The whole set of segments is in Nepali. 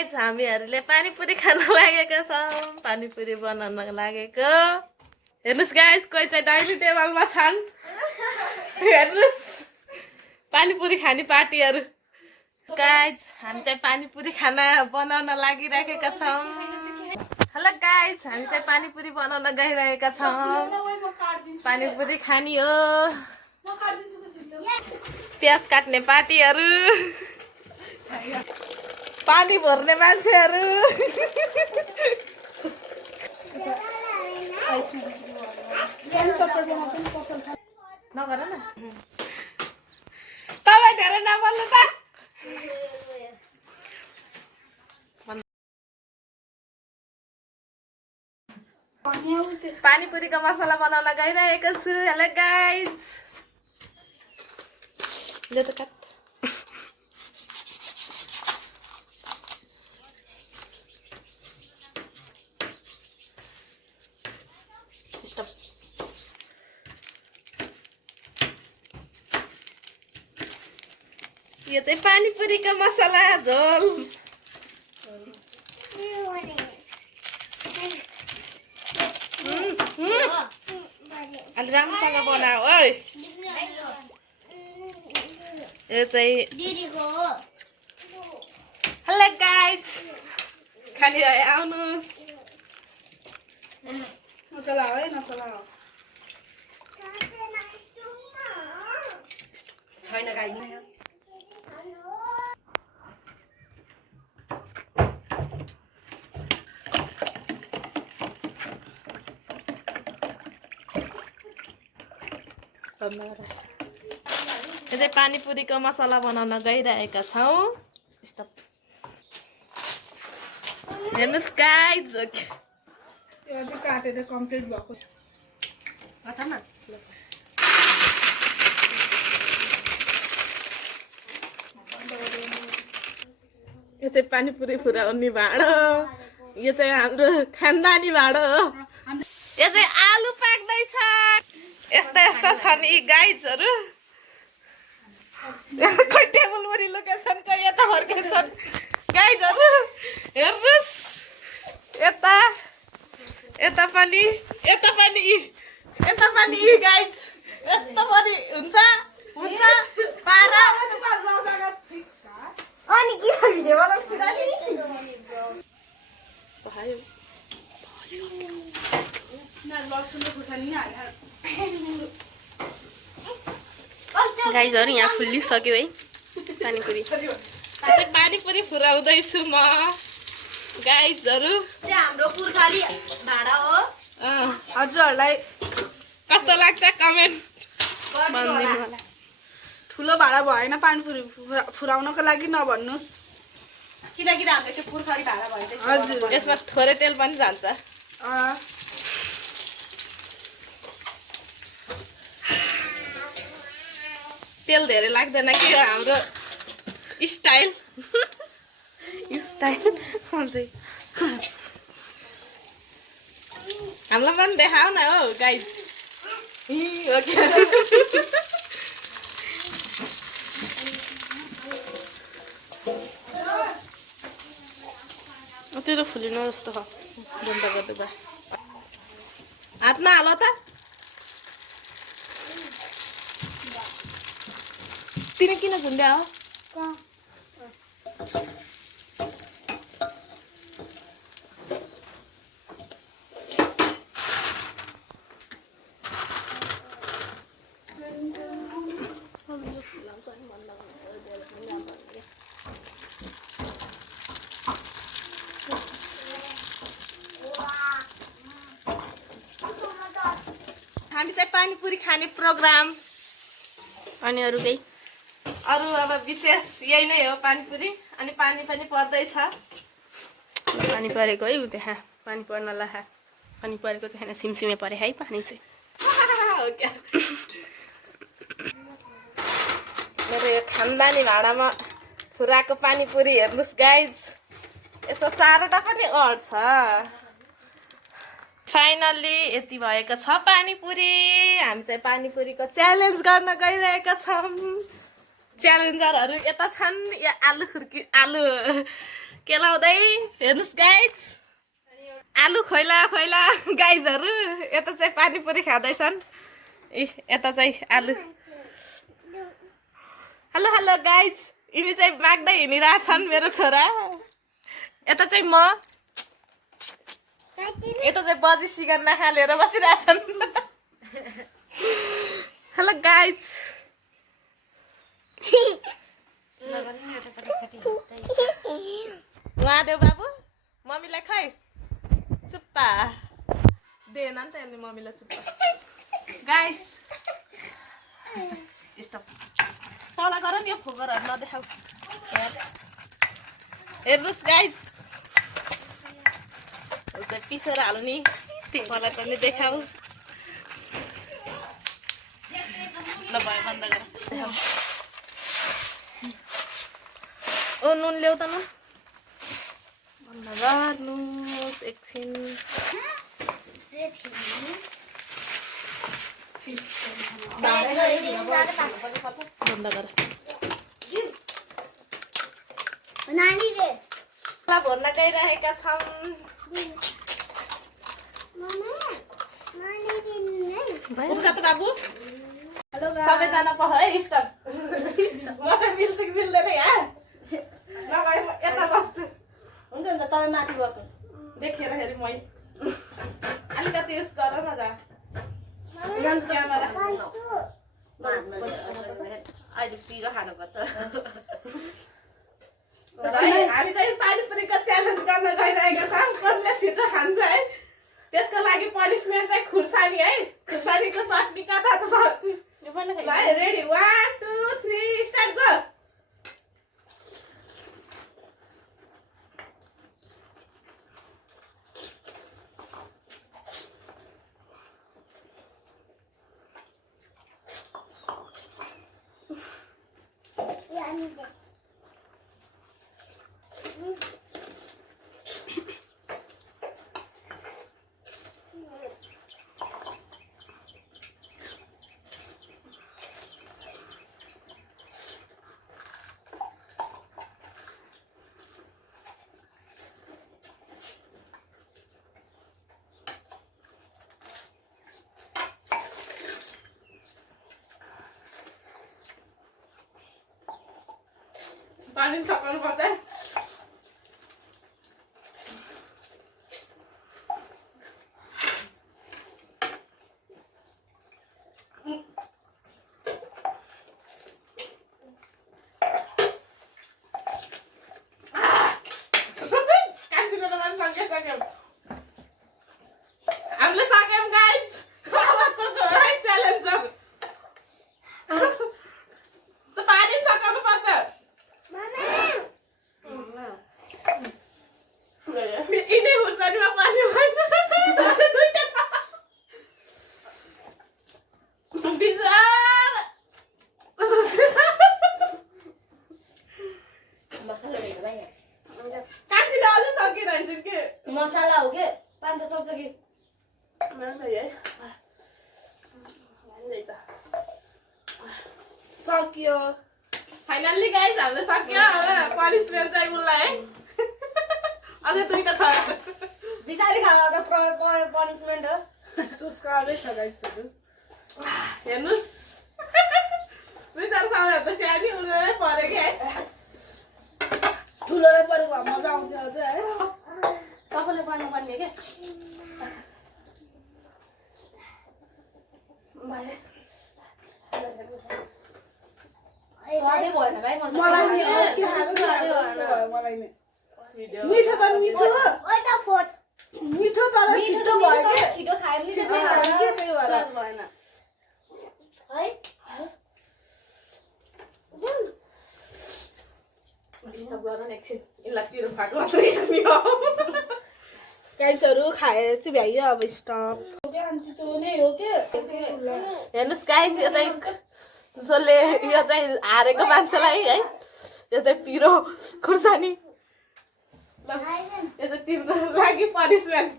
गाइज हामीहरूले पानीपुरी खान लागेका छौँ पानीपुरी बनाउन लागेको हेर्नुस् गाइज कोही चाहिँ डाइनिङ टेबलमा छन् हेर्नुस् पानीपुरी खाने पार्टीहरू गाइज हामी चाहिँ पानीपुरी खाना बनाउन लागिरहेका छौँ हेलो गाइज हामी चाहिँ पानीपुरी बनाउन गइरहेका छौँ पानीपुरी खानी हो प्याज काट्ने पार्टीहरू पानी भर्ने मान्छेहरू नगर न तपाईँ धेरै नबोल्नु त पानीपुरीको मसला बनाउन गइरहेको छु हेलो गाइज ले त काट यो चाहिँ पानीपुरीको मसला झोल अलि राम्रोसँग बनाऊ है यो चाहिँ हेलो गाइज खाली है आउनुहोस् नचलाओ है नचलाओ छैन गाई यो चाहिँ पानीपुरीको मसला बनाउन गइरहेका छौँ हेर्नुहोस् गाइज यो चाहिँ काटेर कम्प्लिट भएको न यो चाहिँ पानीपुरी फुराउने भाँडो यो चाहिँ हाम्रो खानदानी भाँडो हो यो चाहिँ आलु पाक्दैछ यस्ता यस्ता छन् यी गाइजहरू कोही टेबल मुनि लोकेसन कोही यता फर्केछन् गाइजहरू हेर्नुहोस् यता यता पनि यी गाइज यस्तो पनि हुन्छ पारा अनि के खाने होला गाइजहरू यहाँ फुल्लिसक्यो है पानीपुरी पानीपुरी फुराउँदैछु म गाइजहरू हाम्रो पुर्खाली भाडा हो हजुरहरूलाई कस्तो लाग्छ कमेन्ट भनिदिनु होला ठुलो भाडा भएन पानीपुरी फुराउनको लागि नभन्नुहोस् किनकि हाम्रो त्यो पुर्खाली भाडा भएछ हजुर यसमा थोरै तेल पनि जान्छ तेल धेरै लाग्दैन कि हाम्रो स्टाइल हामीलाई पनि देखाऊ न हो गाइज त्यो त फुलिनु जस्तो बन्द गर्दा हात नहाल त तिमी किन झुन्ड्या हो हामी चाहिँ पानीपुरी खाने प्रोग्राम अनि अरू अब विशेष यही नै हो पानीपुरी अनि पानी पनि पर्दैछ पानी परेको है उ त्यहाँ पानी पर्न लाहा पानी परेको चाहिँ हैन सिमसिमे परे है पानी चाहिँ हो क्या मेरो यो खानदानी भाँडामा फुराएको पानीपुरी हेर्नुहोस् गाइज यसो चारवटा पनि अड्छ फाइनल्ली यति भएको छ पानीपुरी हामी चाहिँ पानीपुरीको च्यालेन्ज गर्न गइरहेका छौँ च्यालेन्जरहरू यता छन् या आलु केलाउँदै हेर्नुहोस् गाइज आलु खोइला खोइला गाइजहरू यता चाहिँ पानीपुरी खाँदैछन् ए यता चाहिँ आलु हेलो हेलो गाइज यिनी चाहिँ माग्दै हिँडिरहेछन् मेरो छोरा यता चाहिँ म यता चाहिँ बजी सिगन नखालेर बसिरहेछन् हेलो गाइज उहाँदेऊ बाबु मम्मीलाई खै चुप्पा दिएन नि त यसले मम्मीलाई चुप्पा गाइज स्टप सौदा गर नि यो फोकरहरू नदेखाऊ हेर्नुहोस् गाइज पिसेर हाल्नु नि मलाई पनि देखाऊ ल भयो बन्द गर ओ नुन ल्याउ त नुन बन्द गर्नुहोस् एकछिन बन्द गर भर्न गइरहेका छौँ उठ्छ त बाबु सबैजना पख है स्टप म चाहिँ मिल्छ कि मिल्दैन यहाँ नभए म यता बस्छु हुन्छ हुन्छ तपाईँ माथि बस्नु देखेर हेरि मै अलिकति उस गर न जा अहिले पिरो खानुपर्छ हामी चाहिँ पानीपुरीको च्यालेन्ज गर्न गइरहेका छौँ कसले छिटो खान्छ है त्यसको लागि पनिसमेन्ट चाहिँ खुर्सानी है खुर्सानीको चटनी कता त छ भाइ रेडी 1 2 3 स्टार्ट गो पानी छकाउनु पर्छ हामीले सक्यौँ गाइज अब को है च्यालेन्ज त पानी छकाउनु पर्छ यिनै खुर्सानीमा पानी कान्छीले अझै सकिरहन्छ कि मसला हो कि पानी त सक्छ कि सक्यो फाइनल्ली गाइज हामीले सक्यो अब पनिसमेन्ट चाहिँ उसलाई है अझै दुईटा छ बिसारी खाँदा त पनिसमेन्ट हो उसको अझै छ गाइसहरू हेर्नुहोस् दुईजना समयहरू त स्याहारी उनीहरूलाई पऱ्यो कि है ठुलोलाई परेको भए मजा आउँथ्यो अझै है तपाईँले पढ्नुपर्ने क्या भएन भाइ मलाई नि के खानु मलाई नि मिठो त मिठो मिठो तर छिटो भयो के छिटो खायो नि छिटो खायो के त्यही भएर भएन है स्टप गर न एकछिन यसलाई पिरो खाएको मात्रै हेर्ने हो गाइसहरू खाएर चाहिँ भ्याइयो अब स्टप आन्टी त नै हो के हेर्नुहोस् गाइज यो चाहिँ जसले यो चाहिँ हारेको मान्छेलाई है यो चाहिँ पिरो खुर्सानी ल यो चाहिँ तिम्रो लागि पनिसमेन्ट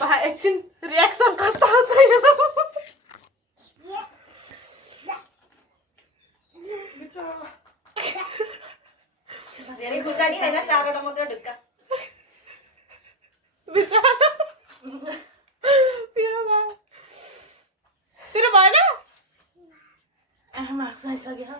पहा एकछिन रियाक्सन कस्तो आउँछ हेरौँ ढुक्का नि होइन 4वटा मात्रै ढुक्का बिचारा तेरो भएन मासु आइसक्यो